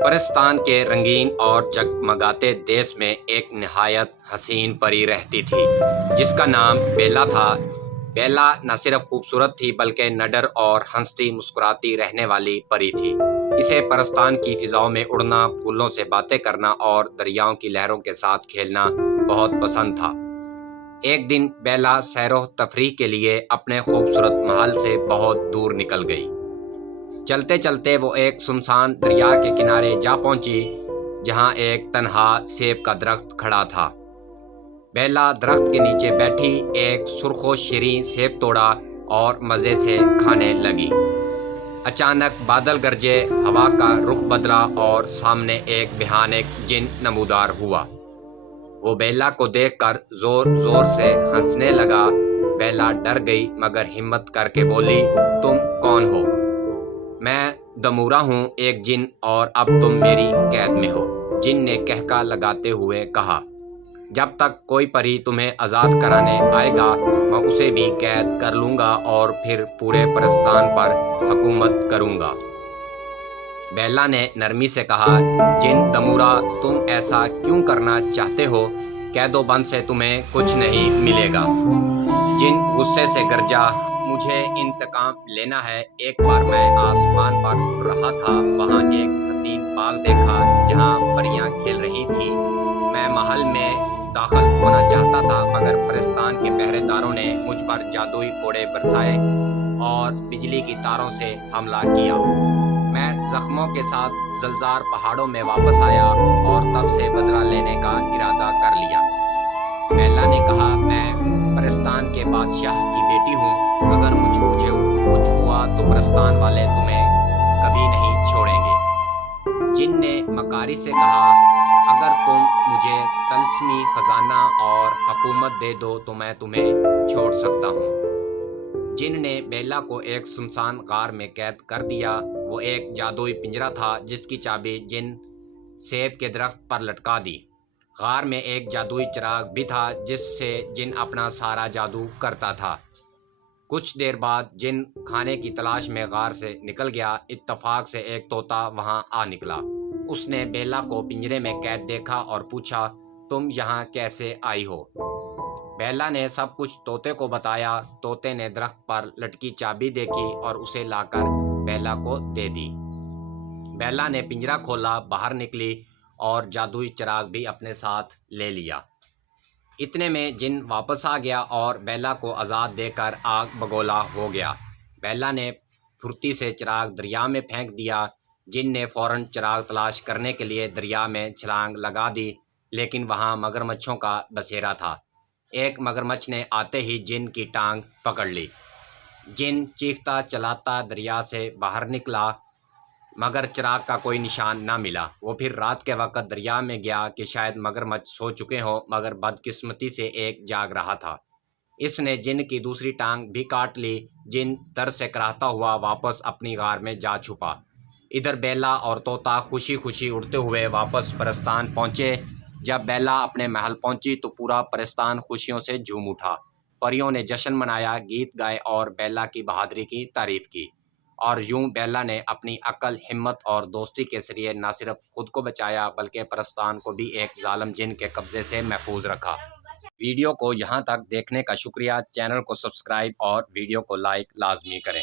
پرستان کے رنگین اور جگمگاتے دیس میں ایک نہایت حسین پری رہتی تھی جس کا نام بیلا تھا۔ بیلا نہ صرف خوبصورت تھی بلکہ نڈر اور ہنستی مسکراتی رہنے والی پری تھی۔ اسے پرستان کی فضاؤں میں اڑنا، پھولوں سے باتیں کرنا اور دریاؤں کی لہروں کے ساتھ کھیلنا بہت پسند تھا۔ ایک دن بیلا سیر و تفریح کے لیے اپنے خوبصورت محل سے بہت دور نکل گئی۔ چلتے چلتے وہ ایک سنسان دریا کے کنارے جا پہنچی جہاں ایک تنہا سیب کا درخت کھڑا تھا۔ بیلا درخت کے نیچے بیٹھی ایک سرخ و شیریں سیب توڑا اور مزے سے کھانے لگی۔ اچانک بادل گرجے، ہوا کا رخ بدلا اور سامنے ایک بھیانک جن نمودار ہوا۔ وہ بیلا کو دیکھ کر زور زور سے ہنسنے لگا۔ بیلا ڈر گئی مگر ہمت کر کے بولی، تم کون ہو؟ میں دمورا ہوں، ایک جن، اور اب تم میری قید میں ہو۔ جن نے قہقہ لگاتے ہوئے کہا، جب تک کوئی پری تمہیں آزاد کرانے آئے گا میں اسے بھی قید کر لوں گا اور پھر پورے پرستان پر حکومت کروں گا۔ بیلا نے نرمی سے کہا، جن دمورا، تم ایسا کیوں کرنا چاہتے ہو؟ قید و بند سے تمہیں کچھ نہیں ملے گا۔ جن غصے سے گرجا، مجھے انتقام لینا ہے۔ ایک بار میں آسمان پر اڑ رہا تھا، وہاں ایک حسین باغ دیکھا جہاں پریاں کھیل رہی تھیں۔ میں محل میں داخل ہونا چاہتا تھا مگر پرستان کے پہرے داروں نے مجھ پر جادوئی کوڑے برسائے اور بجلی کی تاروں سے حملہ کیا۔ میں زخموں کے ساتھ زلزار پہاڑوں میں واپس آیا اور تب سے بدلہ لینے کا ارادہ کر لیا۔ بیلا نے کہا، میں پرستان کے بادشاہ کی بیٹی ہوں، اگر مجھے کچھ ہوا تو پرستان والے تمہیں کبھی نہیں چھوڑیں گے۔ جن نے مکاری سے کہا، اگر تم مجھے طلسمی خزانہ اور حکومت دے دو تو میں تمہیں چھوڑ سکتا ہوں۔ جن نے بیلا کو ایک سنسان غار میں قید کر دیا۔ وہ ایک جادوئی پنجرا تھا جس کی چابی جن سیب کے درخت پر لٹکا دی۔ غار میں ایک جادوئی چراغ بھی تھا جس سے جن اپنا سارا جادو کرتا تھا۔ کچھ دیر بعد جن کھانے کی تلاش میں غار سے نکل گیا۔ اتفاق سے ایک طوطا وہاں آ نکلا۔ اس نے بیلا کو پنجرے میں قید دیکھا اور پوچھا، تم یہاں کیسے آئی ہو؟ بیلا نے سب کچھ طوطے کو بتایا۔ طوطے نے درخت پر لٹکی چابی دیکھی اور اسے لا کر بیلا کو دے دی۔ بیلا نے پنجرا کھولا، باہر نکلی اور جادوئی چراغ بھی اپنے ساتھ لے لیا۔ اتنے میں جن واپس آ گیا اور بیلا کو آزاد دے کر آگ بگولا ہو گیا۔ بیلا نے پھرتی سے چراغ دریا میں پھینک دیا۔ جن نے فوراً چراغ تلاش کرنے کے لیے دریا میں چھلانگ لگا دی لیکن وہاں مگرمچھوں کا بسیرا تھا۔ ایک مگرمچھ نے آتے ہی جن کی ٹانگ پکڑ لی۔ جن چیختا چلاتا دریا سے باہر نکلا مگر چراغ کا کوئی نشان نہ ملا۔ وہ پھر رات کے وقت دریا میں گیا کہ شاید مگرمچھ سو چکے ہوں مگر بدقسمتی سے ایک جاگ رہا تھا۔ اس نے جن کی دوسری ٹانگ بھی کاٹ لی۔ جن درد سے کراہتا ہوا واپس اپنی غار میں جا چھپا۔ ادھر بیلا اور طوطا خوشی خوشی اڑتے ہوئے واپس پرستان پہنچے۔ جب بیلا اپنے محل پہنچی تو پورا پرستان خوشیوں سے جھوم اٹھا۔ پریوں نے جشن منایا، گیت گائے اور بیلا کی بہادری کی تعریف کی۔ اور یوں بیلا نے اپنی عقل، ہمت اور دوستی کے ذریعے نہ صرف خود کو بچایا بلکہ پرستان کو بھی ایک ظالم جن کے قبضے سے محفوظ رکھا۔ ویڈیو کو یہاں تک دیکھنے کا شکریہ۔ چینل کو سبسکرائب اور ویڈیو کو لائک لازمی کریں۔